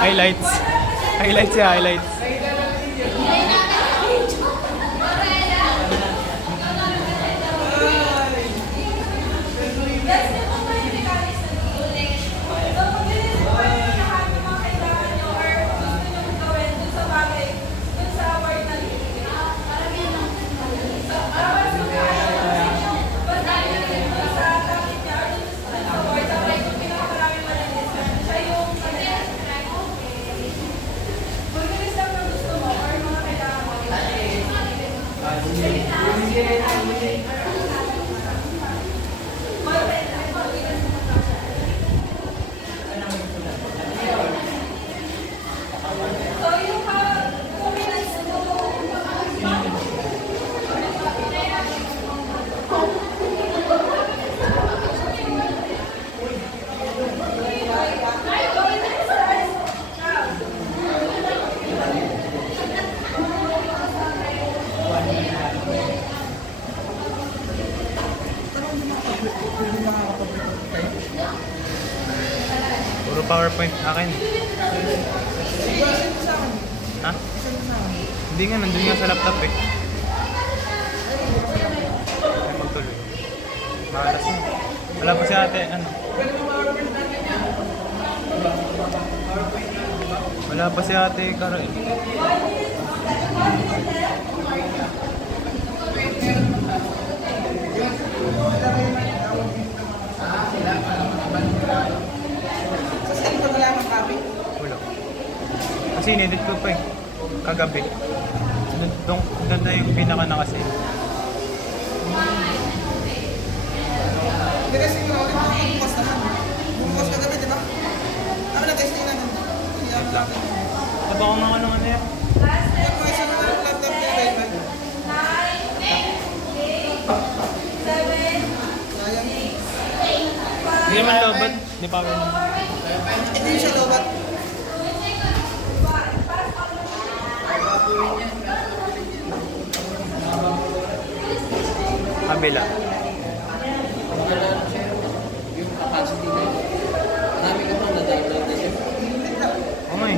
Highlights. Highlights ya, highlights. Puro PowerPoint akin. Ha? Hindi nga, nandun nga sa laptop eh. Ay, magtuloy. Malas na. Wala pa si ate, ano? Wala pa si ate, Karo. Wala. Kasi inedit ko pa eh. Kagabi. Doon na yung pinaka na kasi. Interesting mo ulit na bumukas naman. Bumukas kagabi, di ba? Kami na-testing natin. Aba ko mga ano yan? Yung mga isa na laptop niya, right? 9, 8, 7, 6, 5. Hindi naman lobat. Hindi pa ako. Hindi siya lobat. Kabila. Yung capacity na yun. Marami ka pang na-download na siya. Umay.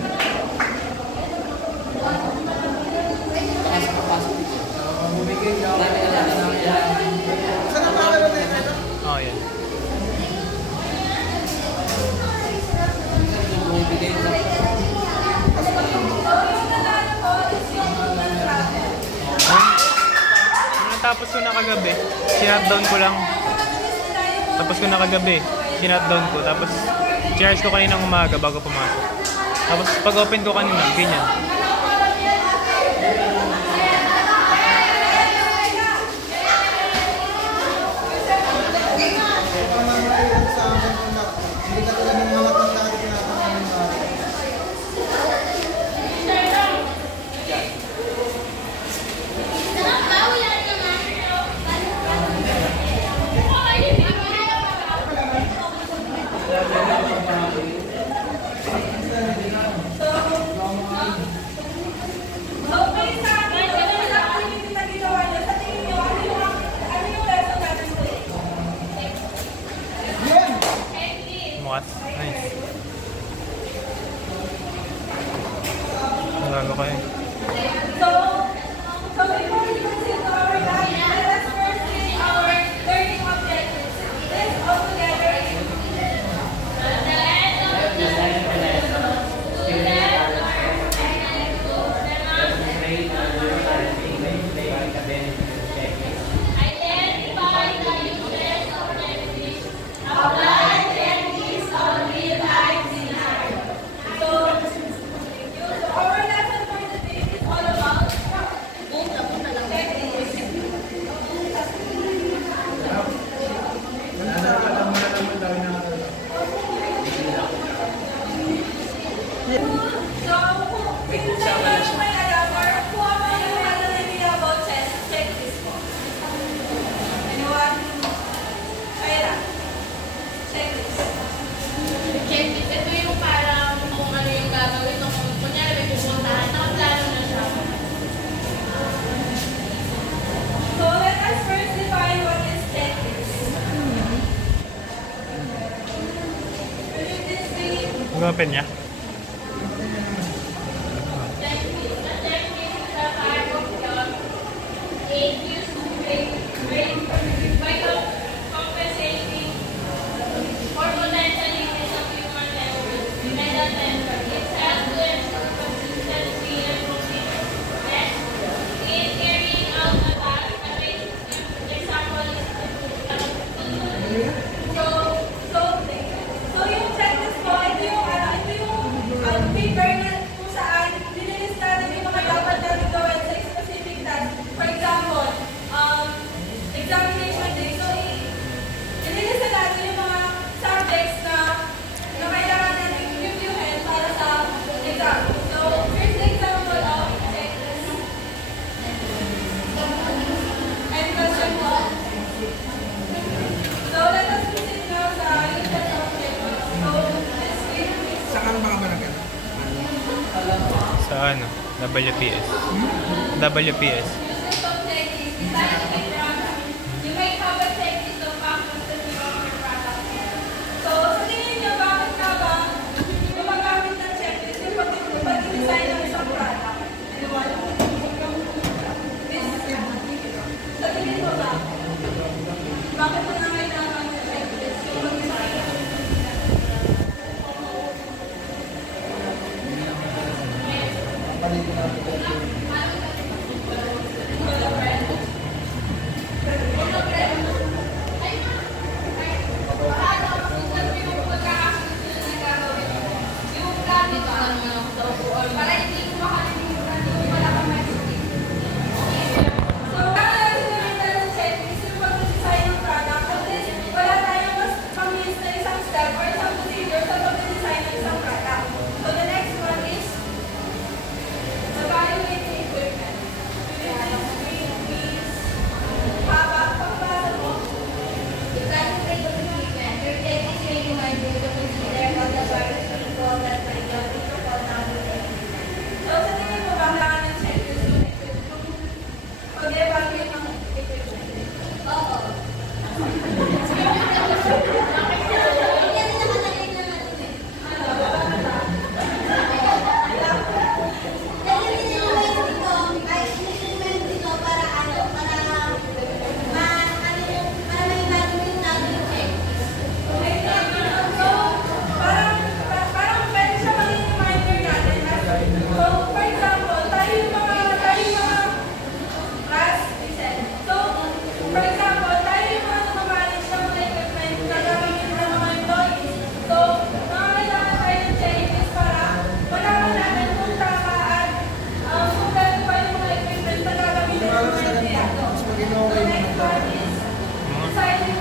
Takas capacity siya. Marami ka lang na yan. Saan ang power na yun? Oo, yan. Bumibigay na. Tapos ko na kagabi, sinutdown ko lang. Tapos ko na kagabi, sinutdown ko. Tapos, charge ko kaninang umaga bago pumasok. Tapos, pag open ko kanina, ganyan. Pag-open niya. Sa ano? WPS. WPS.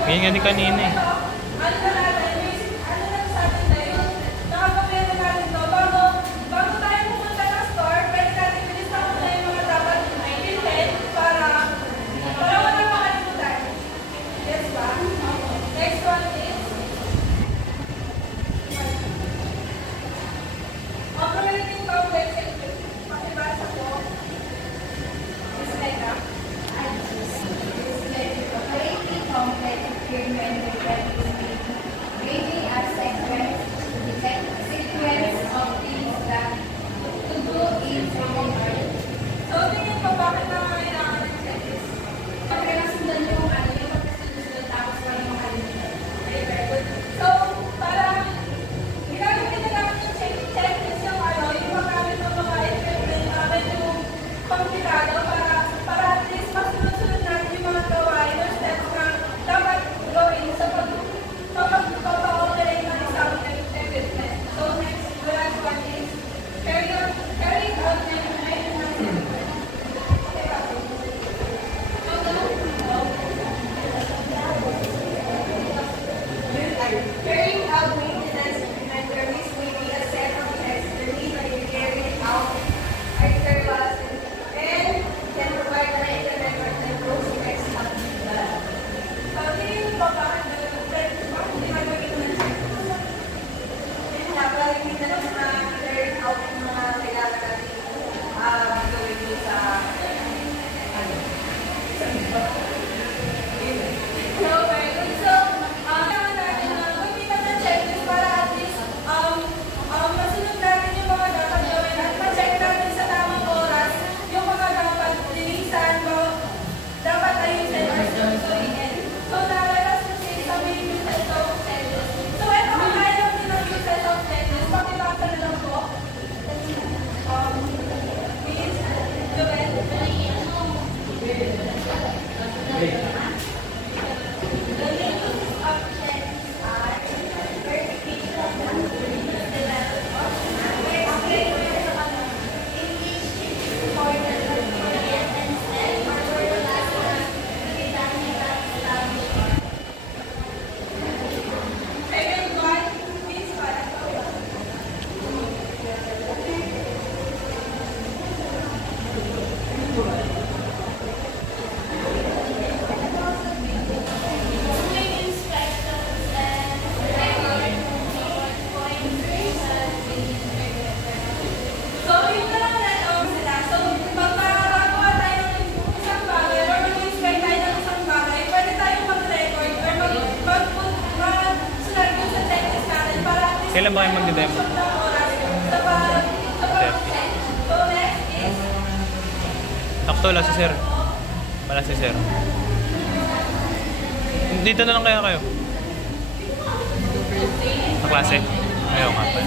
Ngayon nga ni kanina eh. Complex, Kailan ba kayo magde-demo? 30. Takto, wala si sir. Wala si sir. Dito na lang kaya kayo? Sa klase? Ayaw nga pa.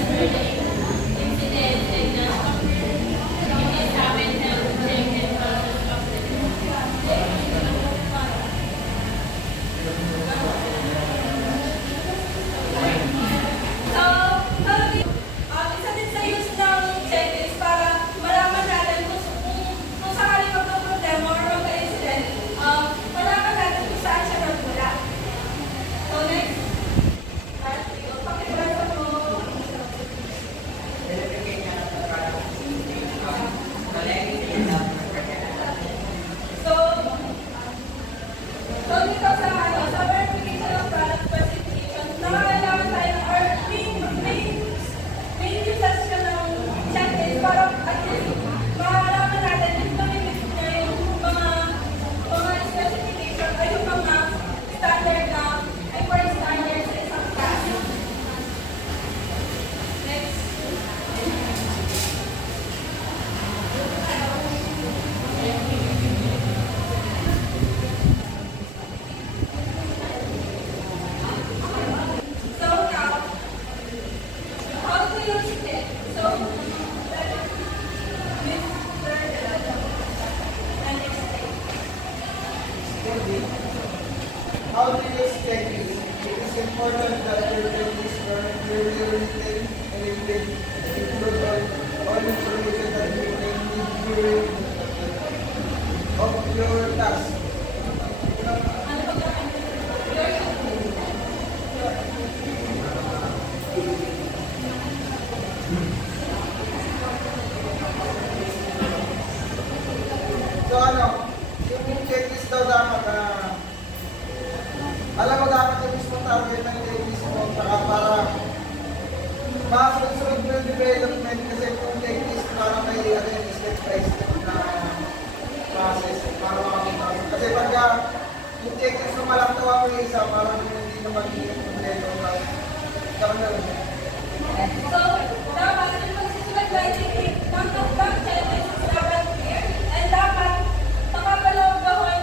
How do you check this? It is important that your checklist are clearly written and include all information that you may need during of your task. So yung checklist daw dapat alam mo dapat yung mismo target ng checklist mo para masunod yung development kasi yung checklist para may step by step na process para makapunta. Kasi pagka yung checklist mo malaktawa mo yung isa parang hindi naman yung problema na karoon. So, dapat yung pagsusulat by checklist ng checklist is dapat clear and dapat nakapaloob doon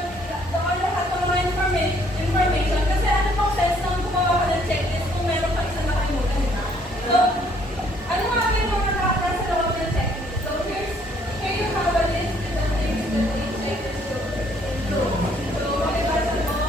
lahat ng mga information kasi ano pong sense ng gumawa ka ng checklist kung meron ka isang nakalimutan na. So, ano mga mga nasa loob ng checklist? So, here you have a list of the things that we checklist do. So, makibasa mo.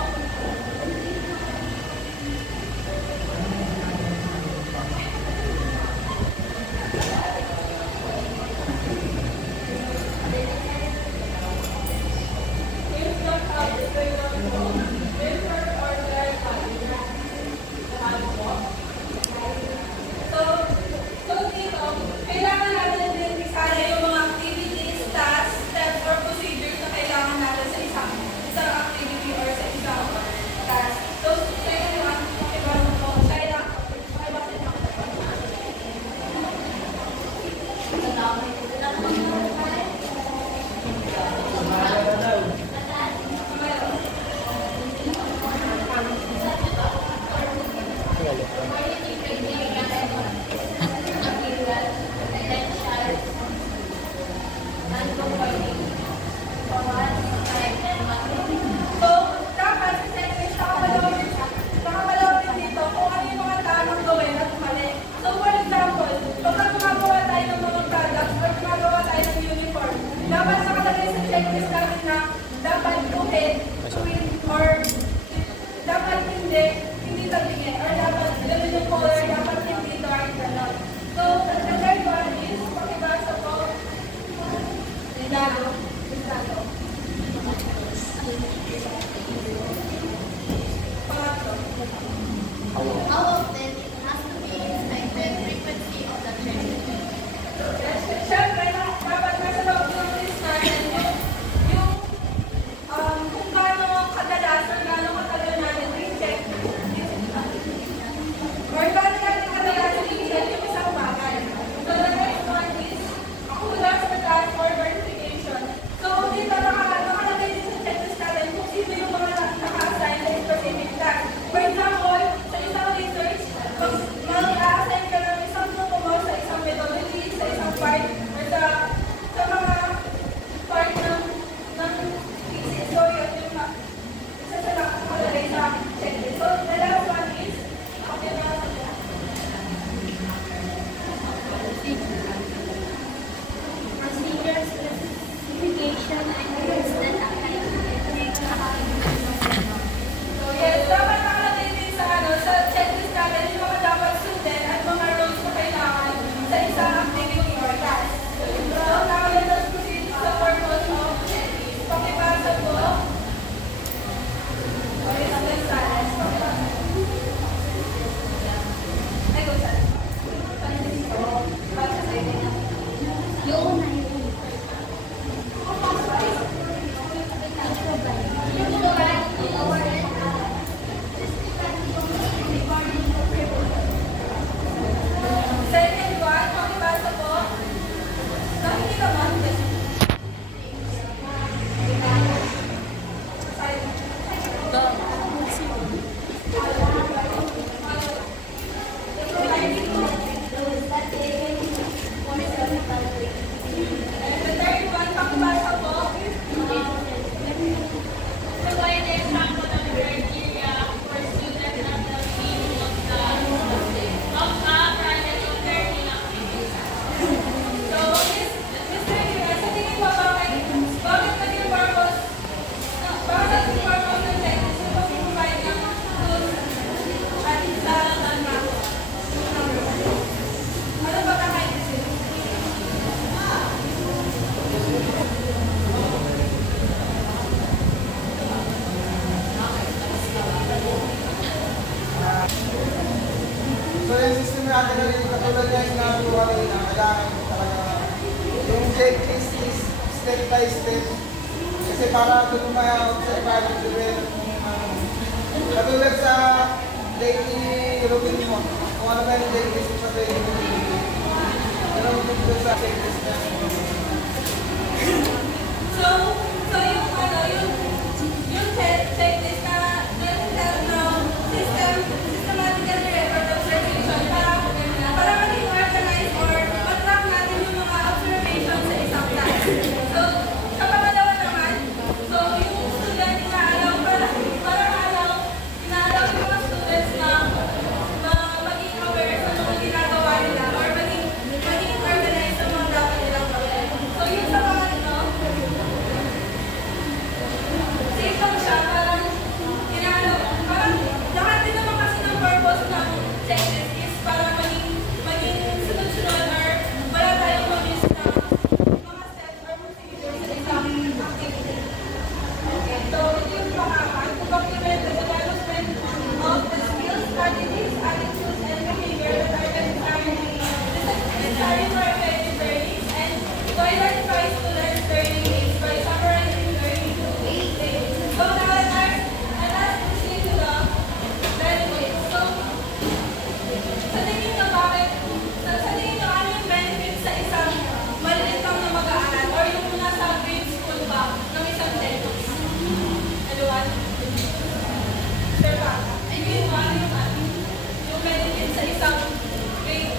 Pangatlo. How often it has to be inspected, frequency of the checklist. Siyempre, dapat nasa loob ng list natin yung kung gaano kadalasan, gaano katagal natin i-check. Or gaano natin kadalasan i-check yung isang bagay. So the next one is kulang sa task or verification. So dito nakalagay din sa checklist natin kung sino yung mga naka-assign na specific task. For example, sa isang research, mag-a-assign ka ng isang grupo mo sa isang methodology, sa isang part, or sa mga part ng thesis. So yun yung isa sa nakalagay sa checklist. So the last one is, okay na Procedure, specification, and constant So yes, dapat nakalagay din sa checklist natin yung mga dapat sundin at mga roles na kailangan sa isang activity or task. So now let us proceed sa purpose of checklist. Pakibasa po. Okay, let's start. Ay, go saan? Basa sa'yo. Yung na yun. Second one, pakibasa po. Nakikita mo? The third one, pakibasa po. Provide example of criteria for student at the field of a project of learning activity. So, Mr. Rivera, sa tingin mo bakit naging purpose ng checklist yung pag-provide ng tools at ano ba kakainin? So yung system natin na rin, katulad na yung nagawa rin na kailangan talaga yung checklist is step by step. Kasi para doon ma-observe yung develop katulad sa daily routine mo, kung ano ba yung checklist sa daily routine. Pero doon sa checklist na So yung checklist na systematically record observation para maging organized or matrack natin yung mga observations sa isang task. So, sa pangalawa naman, so yung student inaalaw yung mga students na maging aware sa mga ginagawa nila or maging organized sa mga dapat nilang gawin. So, yung sa mga safe lang siya, parang lahat din naman kasi ng purpose ng checklist is para maging sunod-sunod or wala tayong mag-miss na mga steps or procedures sa isang activity. Okay, so yung pangalan, to document the development of the skills, strategies, attitudes, and behavior that are necessary for effective learning and to identify students' learning needs by summarizing learning to 8 stages. So now let's proceed to the benefits. So, sa tingin nyo ano yung benefits sa isang maliit lang na mag-aaral or yung nasa grade school ba ng isang checklist? Anyone? Sir ba? I mean, yung benefits sa isang grade.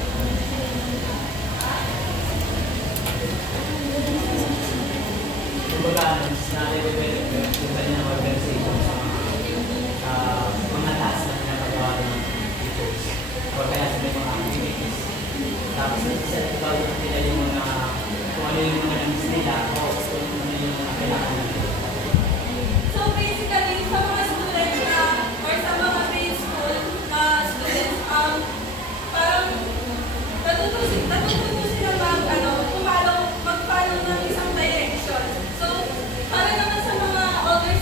Kumbaga, na-develop yung kanyang organization sa mga task na pinapagawa ng teachers o kaya sa mga activities. Tapos, ikaw nila yung mga kung ano yung mga namis nila o kung ano yung mga kailangan nila. So basically, sa mga students na or sa mga grade school na students, parang natututo sila mag-follow ng isang direction. So, para naman sa mga older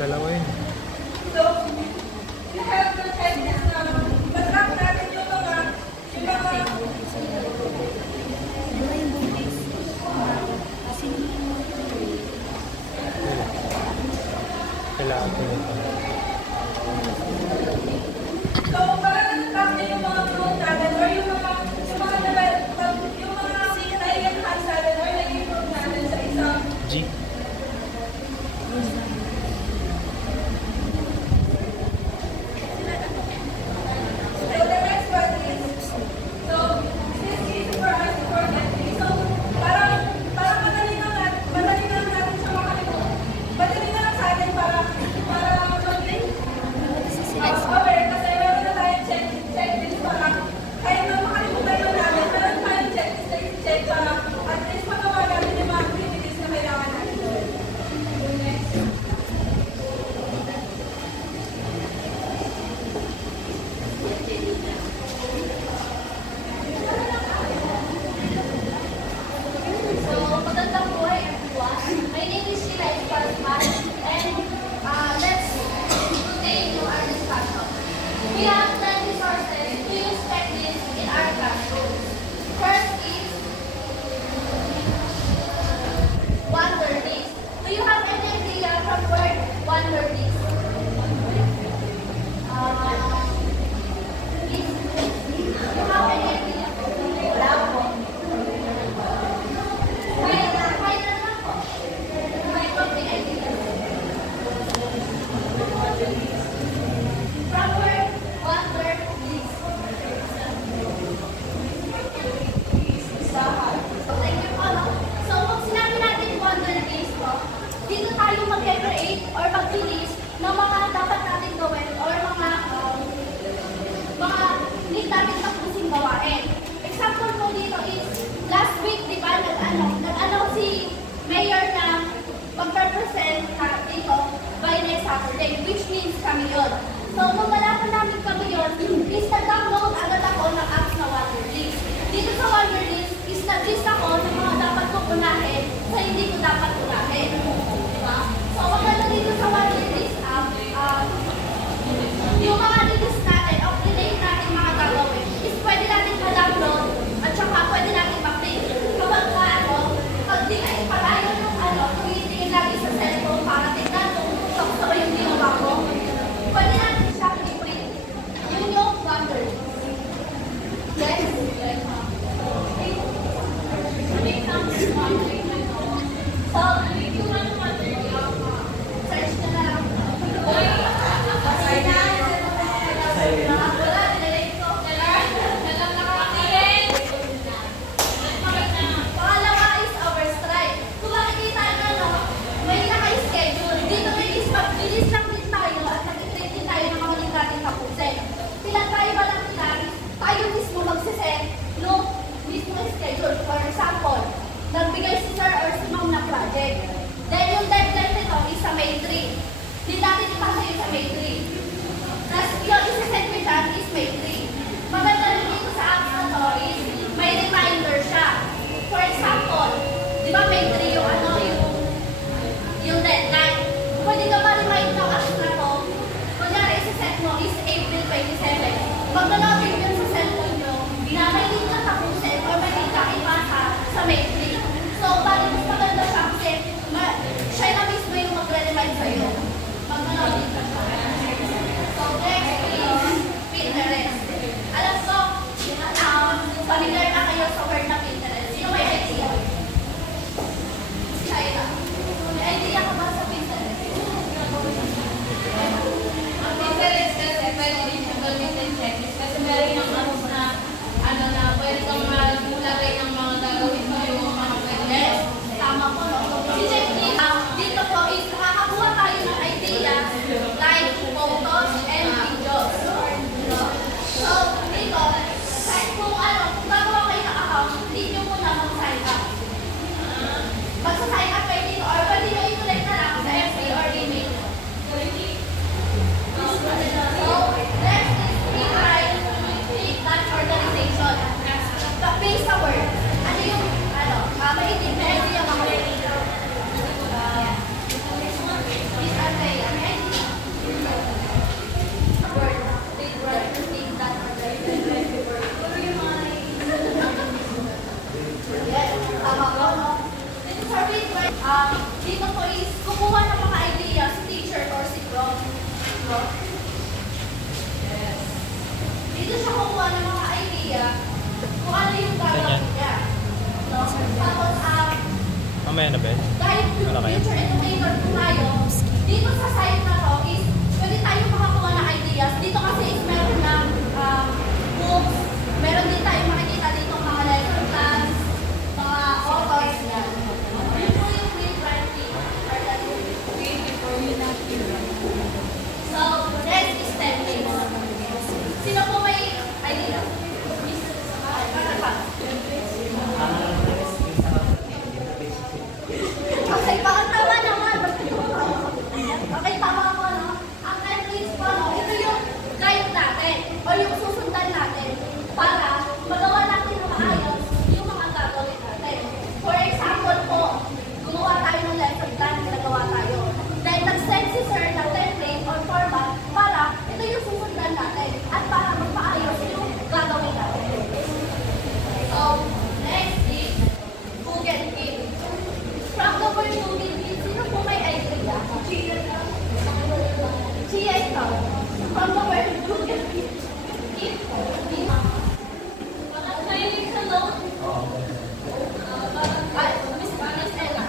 Dalawa yun. So, you have to check this na. Matrack natin yung mga Kailangan ko nito. So, para na-track niyo yung mga growth natin or yung mga na-enhance natin or na-improve natin sa isang G. So the next one is, so this is easy for us to forget. So parang madali lang natin siya makalimutan. Madali na lang sa atin para mag-link. Aware kasi meron na tayong checklist para kahit na makalimutan lang natin, meron tayong checklist na i-check para at least magawa natin yung mga activities na kailangan natin gawin. Next. So, magandang buhay everyone. My name is Sheila Esparman and today do our discussion. We have 10 resources to use checklists in our classroom. First is wonder list. Do you have any idea from word wonder list? Do you have any idea? Wala po. Dito tayo mag-create or mag-release ng mga dapat natin gawin or mga need natin tapusin gawain. Example po dito is, last week, di ba, nag-ano si Mayor na mag-represent dito by next Saturday, which means kami yun. So, nung malaman namin kami yun, is nag-download agad ako ng apps na Wonderlist. Dito sa Wonderlist, is nag-list ako ng mga dapat ko unahin sa hindi ko dapat unahin. Diba? So, maganda dito sa Wonderlist app, yung mga list natin, o relate natin mga gagawin, is pwede natin ma-download at saka pwede natin ma-click. Kapag pag ayaw yung tumitingin lagi sa cellphone para tignan kung sabay yung ginawa ko, pwede natin siya i-print. Yun yung Wonderlist. Yes? So, if you want Wonderlist, search na lang. Pangalawa is overstrike. Kung makikita nyo, may naka-schedule. Dito release lang din tayo at nag-treat din tayo ng mga hindi natin tapusin. Pinagkaiba lang tayo mismo magsiset no mismo schedule. For example, nagbigay si sir or si ma'am na project. Then yung deadline nito is sa May 3. Hindi natin ipasa yun sa May 3. Tapos yung isa-set mo dyan is May 3. Maganda rin dito sa apps na to is may reminder siya. For example, di ba May 3 yung deadline. Pwede ka ma-remind ng apps na to. Kunyari, isa-set mo is April 27. Pag nalogin yun sa cellphone nyo, na may link na tapusin or may link na ipasa sa May 3. So, bali mas maganda siya kasi siya na mismo yung magre-remind sa'yo. Pag nalogin ka siya. So, next is Pinterest. Alam ko, familiar na kayo sa word na Pinterest. Sino may idea? China. May idea ka ba sa Pinterest? Ang Pinterest kasi pwede din siya gamitin checklist kasi meron ng apps na pwede kang maglagay ng mga gagawin mo yung mga pwede. Yes, tama po. No? Si checklist, dito po is makakakuha tayo ng idea like photos and videos. So, dito, kahit kung gagawa kayo ng account, hindi nyo muna mag-sign up. Magsa-sign up kayo dito or pwede nyo i-collect na lang sa FB or email. So, next is e-drive, e-touch organization. Based sa word. kayo. future educator po tayo, dito sa site na to is pwede tayo makakuha ng ideas. Dito kasi is meron na books, meron din tayo makikita dito mga lesson plans, mga authors yan. Yun po yung free writing or that So, next is templates. Sino po may idea? Okay, baka tama naman. Okay, tama po, no? Ang templates po, no? Ito yung guide natin o yung susundan natin para magawa natin na maayos yung mga gagawin natin. For example po, gumawa tayo ng lesson plan, nagawa tayo. Then, nag-send si sir ng template or format para ito yung susundan natin at para magpaayos yung gagawin natin. So, next is Google Keep. From the word Google Keep, sino po may idea? Chia ito. From the word Google Keep. Keep. Mahilig sa note. Ay, Miss Ella.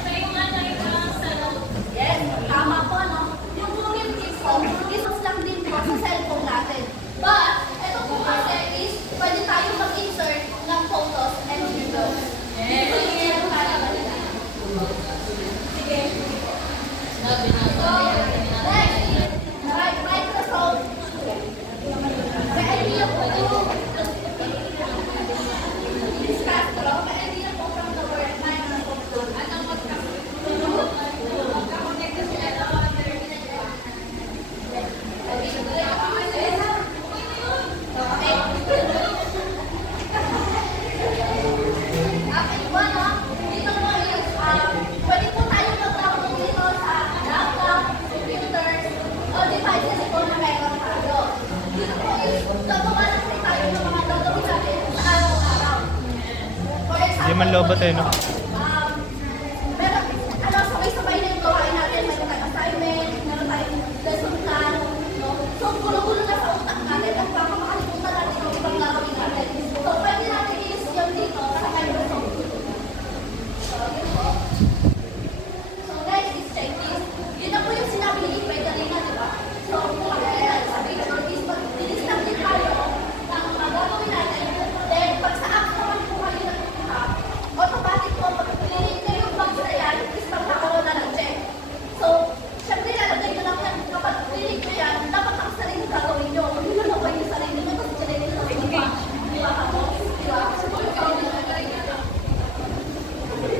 Kayo nga nahilig sa note. Yes, tama po, no? Yung Google Keep po, isos lang din po sa cellphone natin. But, ito po kasi is, pwede tayo mag-insert ng photos and videos. Yes. Dito yung meron tayo kanina. Sige. Sabi na So, next is, Microsoft. May idea po yung discuss ko, may idea po from the word Microsoft. Anong magkakonect kasi ano other Okay, bueno, dito po is, pwede po tayo mag-download dito sa laptop, computers, o devices po na meron tayo. Dito po is, gagawa lang po tayo ng mga gagawin natin sa araw-araw. For example, Hindi man lobot eh, no? meron, sabay-sabay na yung gawain natin. Meron tayong assignment, meron tayong lesson plan, no? So, gulo-gulo na sa utak natin at baka makalimutan natin yung ibang gagawin natin. So, pwede natin i-use yun dito sa Microsoft. So, yun po. So, next is checklist. Yun na po yung sinabi ni Ipay kanina, di ba? So, kung makikita sabi ko, is pag-dinistam din tayo ng mga gagawin natin. Then, pag sa app naman po kayo nagpupunta, automatic po, pag clinic na yung box na yan, is magkakaroon na ng check. So, syempre lalagay nyo lang yan. Kapag clinic na yan, dapat ang sarili gagawin nyo. Hindi na lang yung sarili nyo kasi sarili nyo lang. Di ba? Di ba? Di ba?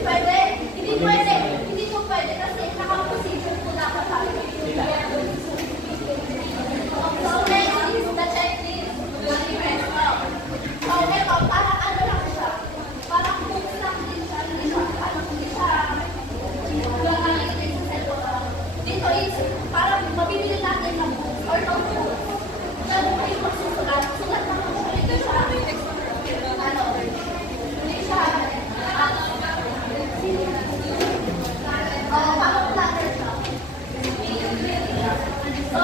Pwede? Hindi pwede. Hindi po pwede kasi naka-procedure po dapat tayo. So, next is the checklist. So, ito, parang ano lang siya. Parang books lang din siya. Hindi siya, hindi siya, dito is, parang mabibili natin ng books or notebooks. Lalo kayo magsusulat. Sulat lang siya. Hindi siya, hindi siya, parang planner siya. So,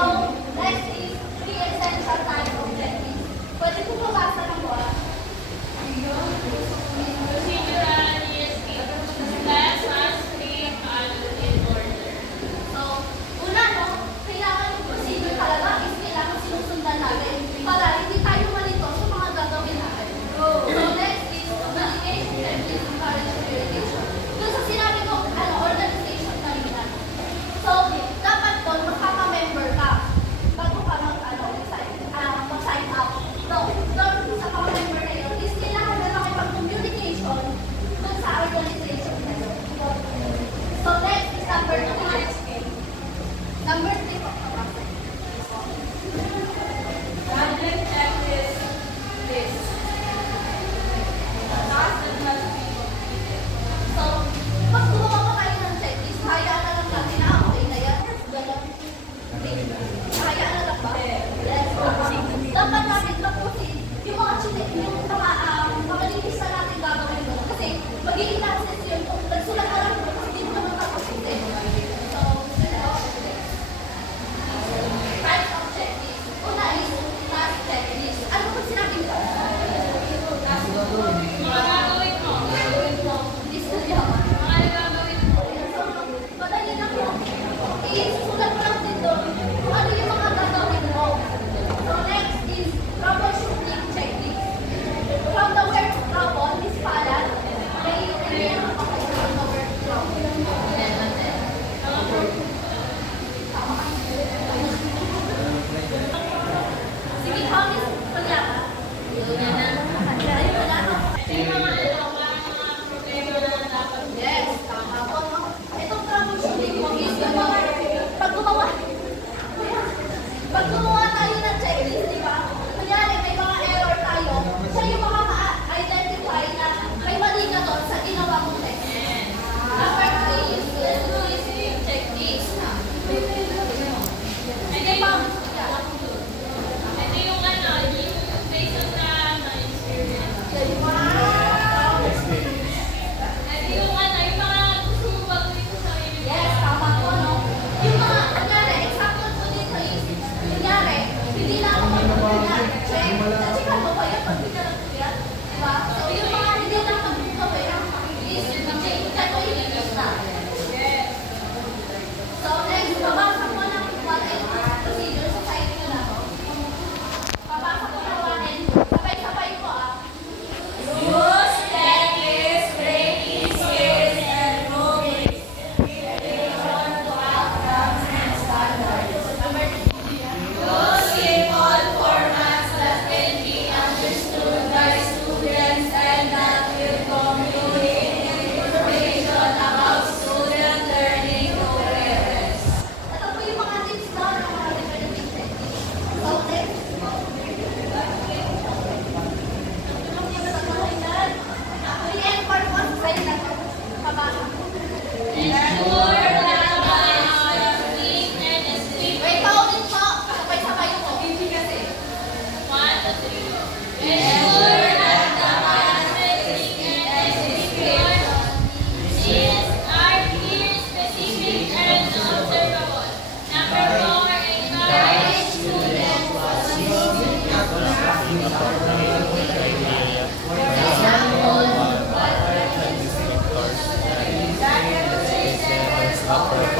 next is the essential type of checklist. Pwede po babasa ng buwan. procedural ESP. Class, fast, free, and in order. So, una, no, kailangan yung procedure talaga is kailangan sinusundan natin para hindi tayo malito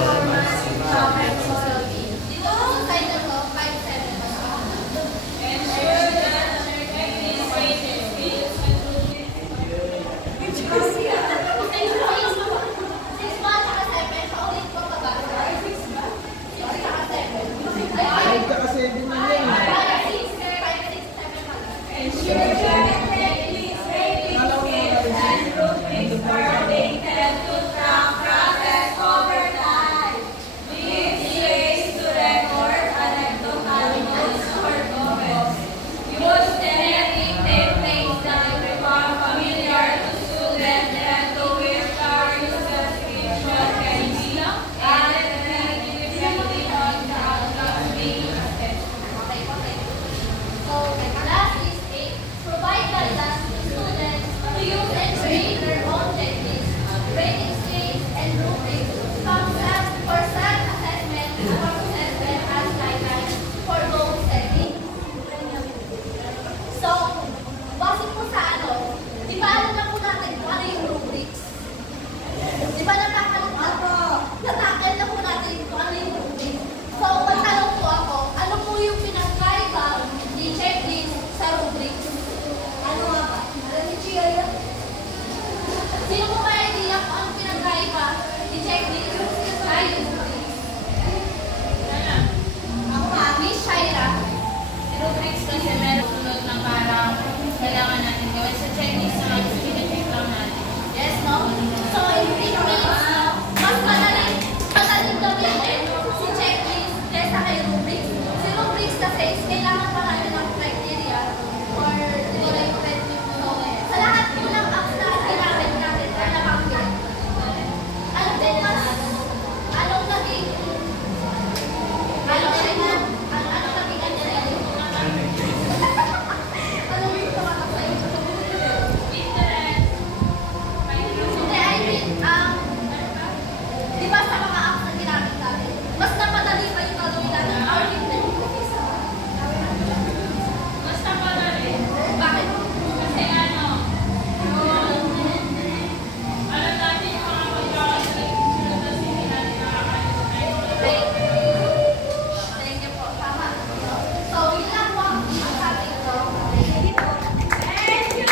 performance, traffic, society. Dito sa side na to, 5-7 pa siya. Ensure that administrative skills and Ay, kaka-7 na yan. ensure that administrative skills and groupings are updated to track process over time. Leave space to record anecdotal notes or comments. Use generic templates that become familiar to students and to which are used description can be added depending on the outcome being assessed. So, last is 8. Provide guidance to students to use and create their own checklists, rating scales, and rubrics from for self-assessment or assessment as guidelines for goal setting. So, base po sa ano, di ba alam na po natin kung ano yung rubrics? Di ba natakal na po natin kung ano yung rubrics? So, magtanong po ako, ano po yung pinagkaiba ni checklist sa rubrics? Ano nga ba? Alam ni Chia yan? Sino po may idea kung ano pinagkaiba ni checklist sa rubrics? Ako nga, Miss Shaira. Rubrics kasi meron sunod na parang kailangan natin gawin sa checklist na lang, check lang natin. Yes, no? So, in rubrics, mas madaling gamitin si checklist kaysa kay rubrics. Si rubrics kasi is kailangan pa natin ng criteria or directed sa lahat po ng apps na ginamit natin or nabanggit. Ano din mas, anong naging ano naging ano naging anong yung tumatak sa iyo? Interest. Hindi, I mean, di ba sa mga apps na ginamit natin, mas napadali pa yung gagawin natin our LinkedIn cookies. Basta madali. Bakit? Kasi ano, alam natin yung mga pagkakasalit sunod na hindi natin nakakalimutan. Right? Thank you po. Tama. So, yun lang po ang sabi ko. Thank you.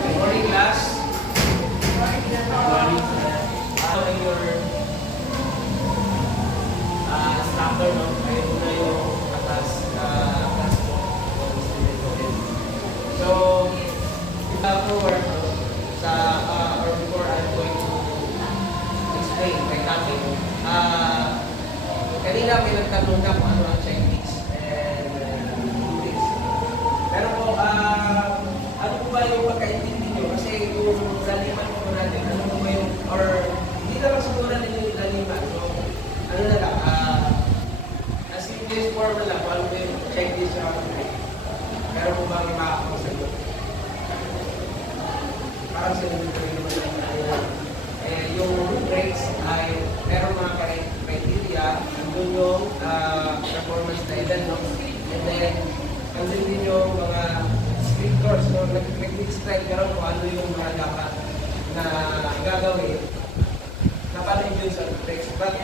Good morning, class. Ano your standard, no? Kayo na yung atas class mo. So, forward sa or before I'm going to explain my topic. Kanina may nagtanong na kung ano ang checklist and rubrics. Pero po, ano po ba yung pagkaintindi nyo? Kasi yung laliman po natin, ano po ba yung, or hindi naman siguro natin yung laliman. So, ano na lang, as simplest formula, kung ano po yung checklist sa rubric. Pero po ba yung makakasagot? Parang sinabi ko naman lang yung rubrics ay meron mga criteria, nandun yung performance na ilan, no? And then, nandun din yung mga scriptors, no? Nag-describe ka kung ano yung mga dapat na gagawin na paano yun sa rubrics. But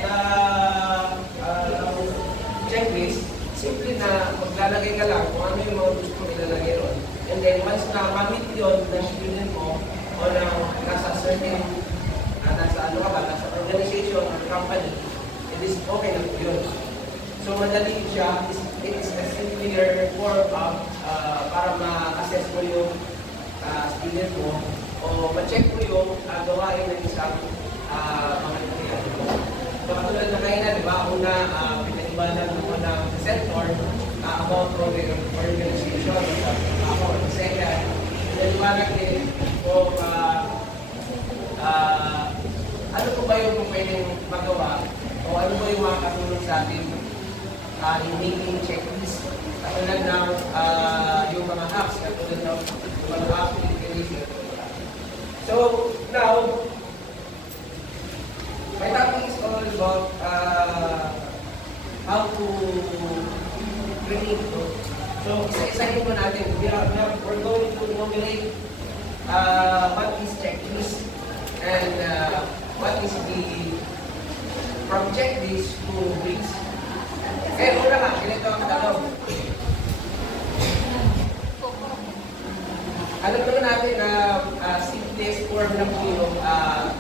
checklist, simple na maglalagay ka lang kung ano yung mga gusto mong ilalagay ron. And then, once na ma-meet yun ng student mo o nasa certain nasa ano ka ba, nasa organization or company, it is okay na po yun. So, madali siya, it is a simpler form of para ma-assess mo yung student mo o ma-check mo yung gawain ng isang mga estudyante mo. So, katulad na kayo na, di ba, una, pinag-ibanan mo ng sector about organization or the second, pinag-ibanan din kung ano po ba yung pwedeng magawa o ano ba yung mga katulong sa atin in making checklist katulad ng yung mga apps, katulad ng yung mga apps utilization. So, now, my topic is all about how to create ito. So, isa-isahin mo natin. We're going to enumerate what is checklist and what is the from checklist to bricks. Una nga, ganito ang tanong. Alam naman natin na simplest form lang po yung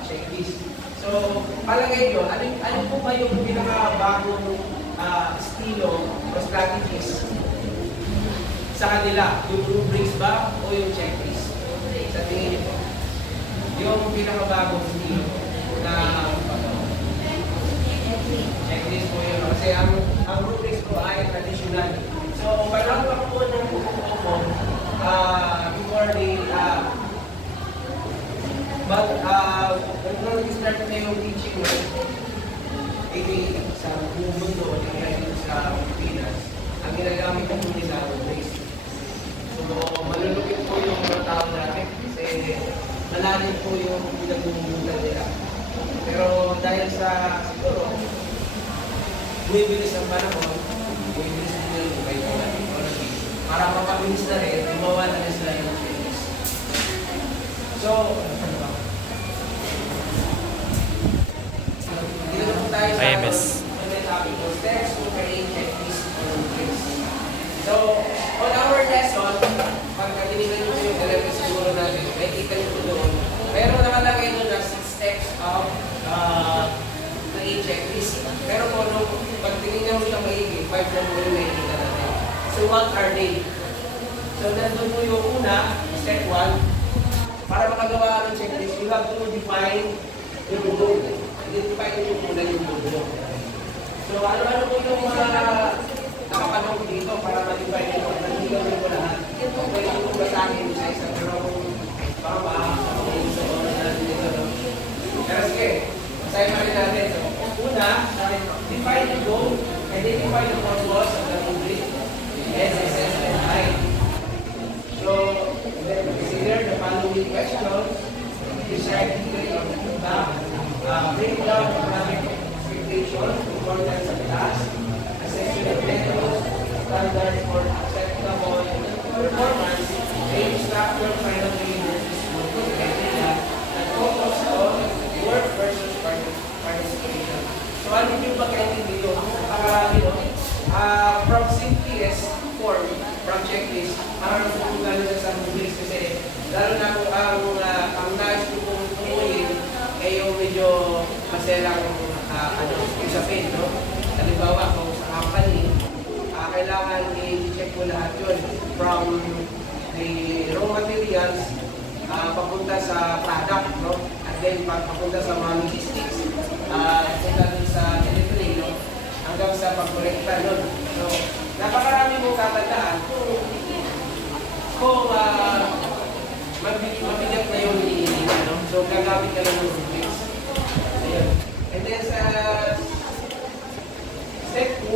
checklist. So, palagay nyo, ano po ba yung pinakabagong estilo o strategies sa kanila? Yung rubrics ba o yung checklist? Sa tingin nyo po? Yung pinakabagong estilo na checklist po yun. Kasi ang rubrics po ay traditional. So, panahon pa po ng po before the when we start na yung teaching maybe sa buong mundo o dito sa Pilipinas, ang ginagamit po nila rubrics. So, malulupit po yung mga tao natin kasi malalim po yung pinag-umulan nila. Pero dahil sa siguro bumibilis ang panahon, bumibilis nila yung technology. Para mapabilis na rin, gumawa na rin sila yung checklist. So, dito na po tayo sa IMS. topic of steps to create checklist or rubrics. So, on our lesson, pag natinigan nyo yung delivery siguro natin, may kita nyo po doon, meron nakalagay nyo na 6 steps of create checklist. Pero kung pag tinignan mo siya maigi, 5 na po yung may kita natin. So, what are they? So, nandun po yung una, step 1. Para makagawa ka ng checklist, you have to define yung goal. Identify yung muna yung goal. So, ano-ano po yung mga nakapanong dito para ma-define nyo. Nandun po lahat. Pwede po ba sa akin sa isang pero para makakasama sa oras natin dito. Pero sige, masahin pa rin natin. So, una, define the goal, identify the purpose of the rubric, SSS and I. So, consider the following questions. Describe the break down the project expectation, importance of the task, assessment of methods, standards for acceptable performance, aim structure, final versus output criteria, and focus on work versus participation. So, ano yung pagkaintindi dito? From simplest form, from checklist, parang lalo na sa rubrics kasi lalo na kung ang nais ko kung umuhin ay yung medyo maselang usapin, no? Halimbawa, kung sa company, kailangan i-check mo lahat yun from the raw materials papunta sa product, no? At then papunta sa mga logistics, papunta dun sa delivery, no? Hanggang sa pag-collecta nun. So, napakarami mong tatandaan kung mabigat na yung hinihingi, no? So, gagamit ka lang ng rubrics. Ayun. And then sa step 2,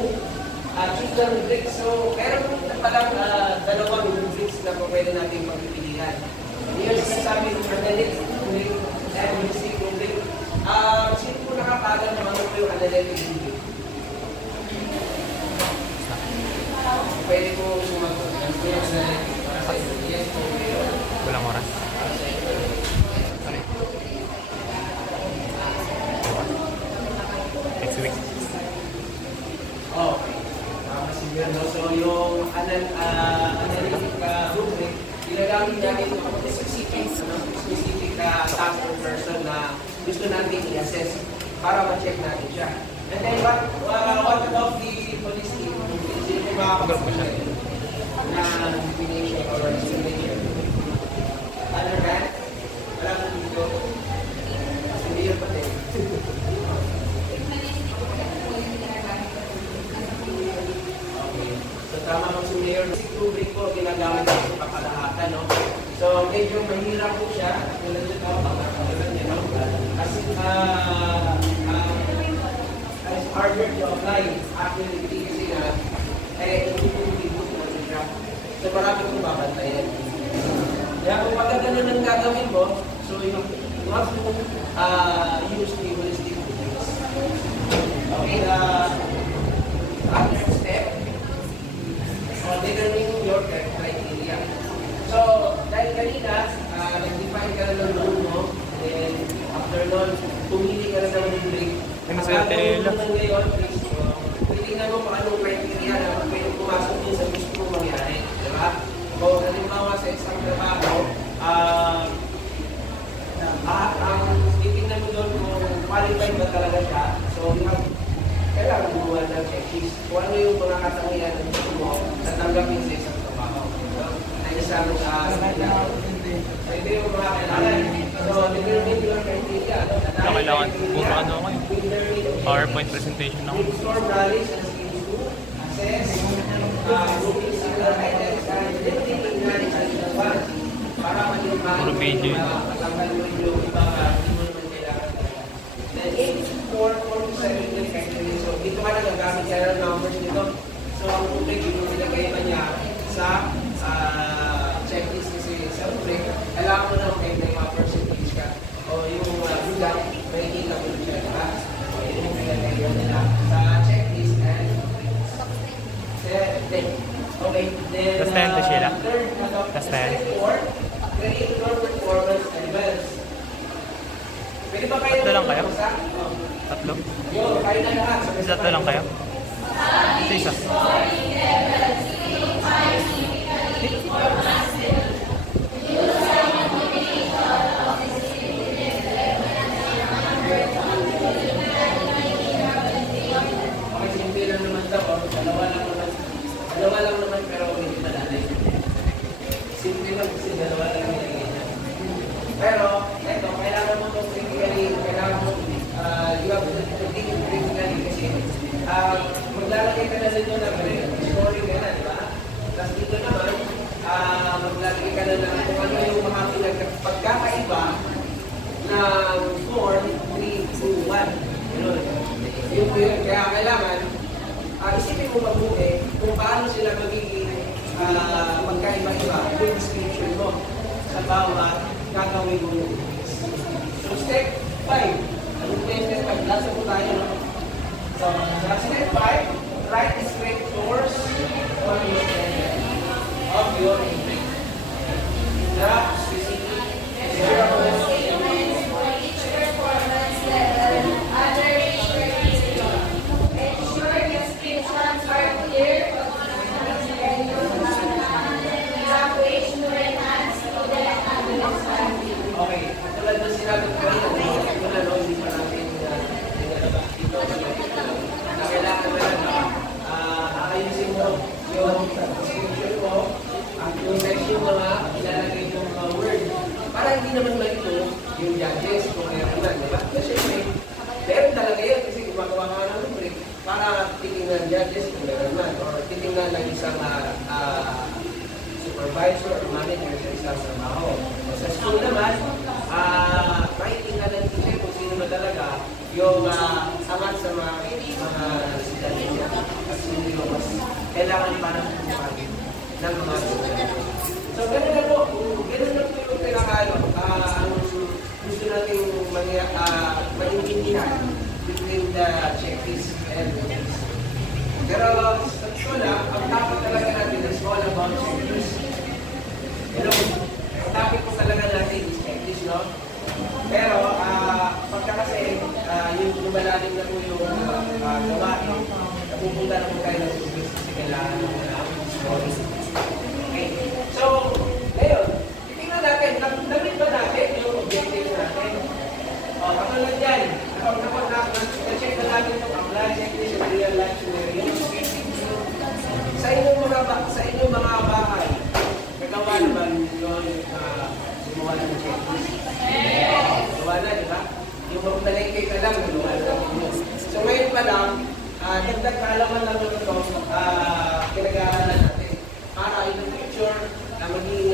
choose the rubrics. So, meron po palang dalawang rubrics na pwede natin pagpipilihan. Yun yung sinasabi ng analytic rubric and holistic rubric. Sino po nakakagal naman po yung analytic rubric? Pwede po sumagot. Ano po yung analytic para sa ito? Yes po. Walang oras. Next week. Okay. So, yung analytic rubric, ginagamit natin yung specific task or person na gusto natin i-assess para ma-check natin siya. And then, what about the holistic rubric? Sino yung makakapagpapasya na definition or explanation? Other than, wala mo dito. Hindi yun pati. So, tama mo si Mayor. Si rubric po, ginagamit ko sa pakalahatan, no? So, medyo mahirap po siya. Tulad nyo ito, pagkakalan niya, no? Kasi, it's harder to apply accurately kasi nga, hindi po ibig natin siya. So, marami kong babantayan. Kaya kung pagkagano ng gagawin mo, so, you have to use the holistic rubrics. Okay, nila. naman ngayon, please, titignan mo kung anong criteria na pwede pumasok din sa mismo mangyari. Diba? Kung halimbawa sa isang trabaho, ang titignan mo doon kung qualified ba talaga siya. So, kailangan gumawa ng checklist. Kung ano yung mga katangian ng gusto mo sa tanggapin sa isang trabaho. So, ay isang so, ito yung mga kailangan. So, determine your criteria. Kailangan puro ano ako eh. PowerPoint presentation ako. Store knowledge and skills to assess, grouping similar items, and determining knowledge and advance. Para maliman, Puro video. matanggal mo yung ibang hindi mo naman kailangan. Then, 4 to 7 yung criteria. So, dito ka na gagamit ka ng numbers dito. So, ang public, yung nilagay ba niya sa checklist kasi sa public, kailangan mo na may percentage ka. O yung bilang, may kita mo siya, diba? So, yun yung nilagay nila sa checklist and then, okay, then, Tas 10 to sila? third, Tas 10? create your performance levels. Pwede ba kayo? Tatlo lang kayo? Isa? Tatlo? Yun, kayo na lahat. Isa tatlo lang kayo? Isa. Okay, simple lang naman daw. Dalawa lang naman pero hindi malalay. Simple lang kasi dalawa lang nilagay niya. Pero, eto, kailangan mo itong critically, kailangan mo, you have to think critically kasi maglalagay ka na dito na scoring ka na, di ba? Tapos dito naman, maglalagay ka na kung ano yung mga pagkakaiba ng 4, 3, 2, 1. Yung kaya kailangan, isipin mo mabuti kung paano sila magiging magkaiba-iba yung description mo sa bawat gagawin mo yung business. So, step 5. Anong step 5? Lasa po tayo. So, sa step 5, write the script source on your standard of your input. The specific okay, tulad ng sinabi ko kanina, hindi pa natin dito na kailangan na ayusin mo yung description mo at yung next yung mga ilalagay yung mga word para hindi naman malito yung judges kung mayroon naman, di ba? Kasi meron talaga yan kasi gumagawa ka ng rubric para titingnan judges kung mayroon naman or titingnan ng isang supervisor or manager sa isang trabaho. Sa school naman, writing na ng teacher kung sino na talaga yung samat sa mga estudyante niya at sino yung mas kailangan para sa ng mga estudyante. So, ganun na po yung pinakalo. Ang gusto natin maintindihan between the checklist and the checklist. Pero sa schola, ang topic talaga natin is all about checklist. Hello, ang topic po talaga natin is checklist, no? Pero, pagka kasi yung lumalalim na po yung gawain, napupunta na po tayo ng checklist kasi kailangan na story. Okay, so, ngayon, titingnan natin, nabit ba natin yung objectives natin? Katulad yan, na-check na natin itong apply checklist and real life scenario. Sa inyong mga bahay, nagawa naman yun gumawa ng checklist. Gawa na, di ba? Yung magtalengke ka lang, gawa na. So ngayon pa lang, dagdag kaalaman lang ito, pinag-aaralan natin. Para in the future, na maging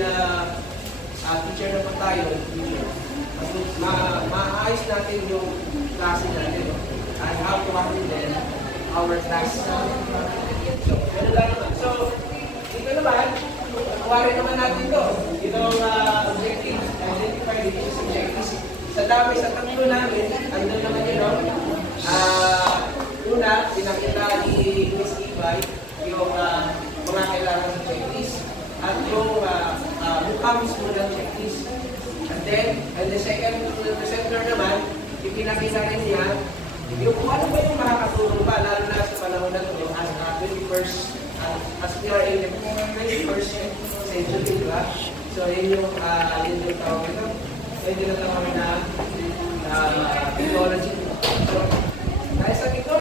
teacher na pa tayo in the future. Maayos natin yung klase natin. And how to handle our class. So, ganun lang naman. So, dito naman, nakuha rin naman natin ito. Itong objective, identify the issues objectives. Sa dami, sa tatlo namin, andun naman yun, una, pinakita ni Miss Ibay yung mga kailangan sa checklist at yung mukha mismo ng checklist. And then, the second presenter naman, ipinakita rin niya Yung kung ano ba yung makakatulong ba, lalo na sa panahon na ito, as 21st, as we are in the 21st century, di ba? So, yun yung tawag ito. So, yun yung tawag na technology. So, dahil sa